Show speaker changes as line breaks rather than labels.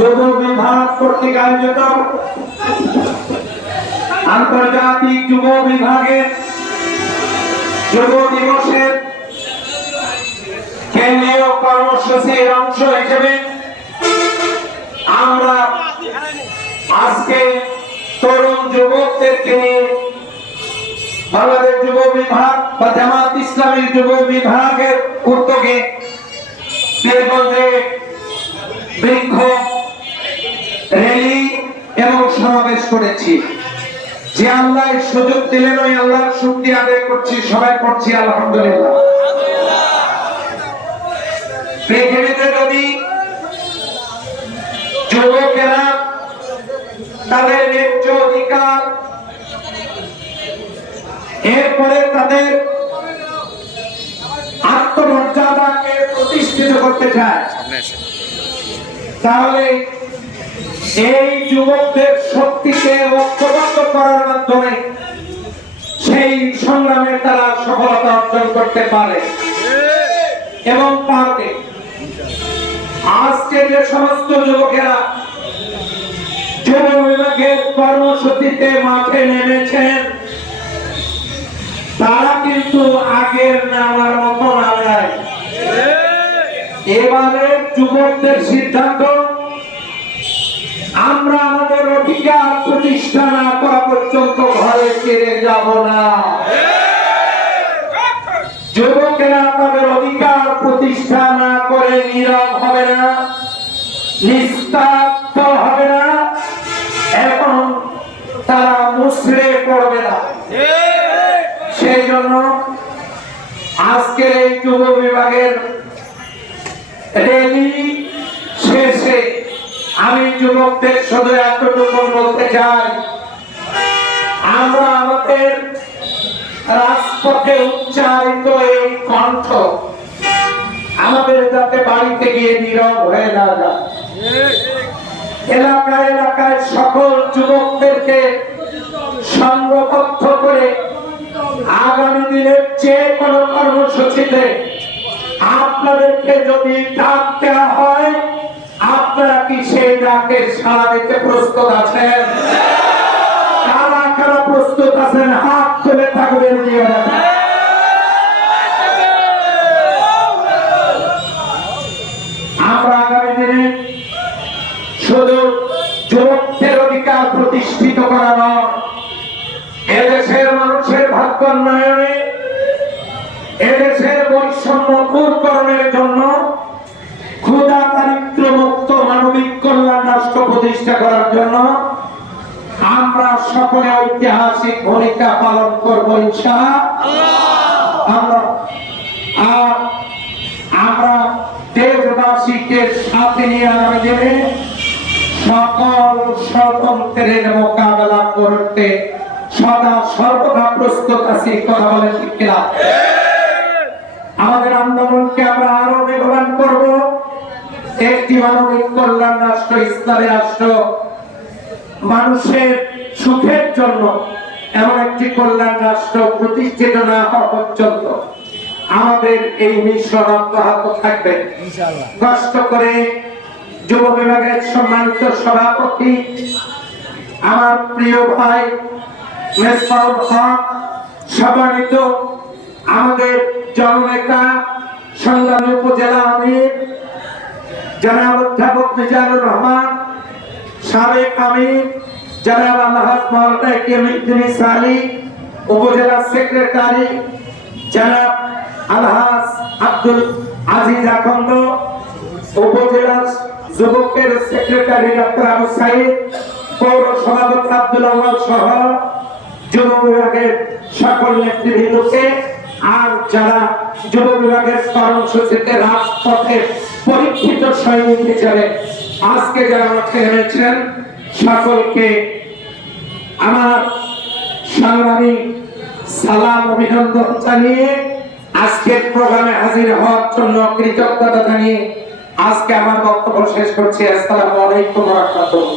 যুব বিভাগ কর্তৃক আয়োজিত আন্তর্জাতিক যুব বিভাগের যুব দিবসের কেন্দ্রীয় কর্মসূচির অংশ হিসেবে আমরা আজকে তরুণ যুবকদেরকে নিয়ে যুব বিভাগ বা জামাত ইসলামী যুব বিভাগের উদ্যোগে বৃক্ষ এবং সমাবেশ করেছি যে আল্লাহ সুযোগ দিলেন ওই আল্লাহর শুক্তি আদায় করছি, সবাই করছি, আলহামদুলিল্লাহ। পৃথিবীতে যদি যুবকেরা তাদের ন্যায্য অধিকার, এরপরে তাদের আত্মমর্যাদাকে প্রতিষ্ঠিত করতে চায়, তাহলে এই যুবকদের শক্তিকে ঐক্যবদ্ধ করার মাধ্যমে সেই সংগ্রামে তারা সফলতা অর্জন করতে পারে। এবং পারবে। আজকে যে সমস্ত যুবকেরা যুব বিভাগের কর্মসূচিতে মাঠে নেমেছেন, তারা কিন্তু আগের নেওয়ার মতো না এবারে যুবকদের সিদ্ধান্ত আমরা আমাদের অধিকার প্রতিষ্ঠা না করা পর্যন্ত ঘরে ফিরে যাব না। যুবকেরা তাদের অধিকার প্রতিষ্ঠা না করে নীরব হবে না নিস্তার্থ হবে না, এবং তারা মুসড়ে পড়বে না। সেই জন্য আজকের এই যুব বিভাগের আমি যুবকদের শুধু এতটুকু বলতে চাই, আমরা আমাদের রাজপথে উচ্চারিত এই কণ্ঠ আমাদের যাতে বাড়িতে গিয়ে নীরব হয়ে না এলাকায় এলাকায় সকল যুবকদেরকে সংঘবদ্ধ করে আগামী দিনের যে কোনো কর্মসূচিতে আপনাদেরকে যদি ডাক দেওয়া হয় আপনারা কি সেই ডাকে সাড়া দিতে প্রস্তুত আছেন? প্রস্তুত আছেন হাত তুলে থাকবেন দিয়ে প্রতিষ্ঠা করার জন্য আমরা সকলে ঐতিহাসিক ভূমিকা পালন করব আমরা আর আমরা দেশবাসীকে সাথে নিয়ে আগামী দিনে সকল ষড়যন্ত্রের মোকাবেলা করতে সদা সর্বদা প্রস্তুত আছি কথা বলেন ঠিক কিনা? আমাদের আন্দোলনকে আমরা আরও একটি মানবিক কল্যাণ রাষ্ট্র, ইসলামী রাষ্ট্র, মানুষের সুখের জন্য এমন একটি কল্যাণ রাষ্ট্র প্রতিষ্ঠিত না হওয়া পর্যন্ত আমাদের এই মিশন অব্যাহত থাকবে। কষ্ট করে যুব বিভাগের সম্মানিত সভাপতি, আমার প্রিয় ভাই সম্মানিত আমাদের জননেতা, সংগ্রামী উপজেলা আমির জনাব অধ্যাপক মিজানুর রহমান, সাবেক আমির জনাব আল্লাহাজ মাওলানা কেম ইদ্রিস আলী উপজেলা সেক্রেটারি জনাব আলহাজ আব্দুল আজিজ আখন্দ উপজেলা যুবকের সেক্রেটারি ডক্টর আবু সাইদ, পৌর সভাপতি আব্দুল আওয়াল সহ যুব বিভাগের সকল নেতৃবৃন্দকে আর যারা যুব বিভাগের কর্মসূচিতে রাজপথে পরীক্ষিত সৈনিক হিসেবে আজকে যারা মাঠে এনেছেন, সকলকে আমার সংগ্রামী সালাম, অভিনন্দন জানিয়ে আজকের প্রোগ্রামে হাজির হওয়ার জন্য কৃতজ্ঞতা জানিয়ে আজকে আমার বক্তব্য শেষ করছি। আসসালামু আলাইকুম রাহমাতুল্লাহ।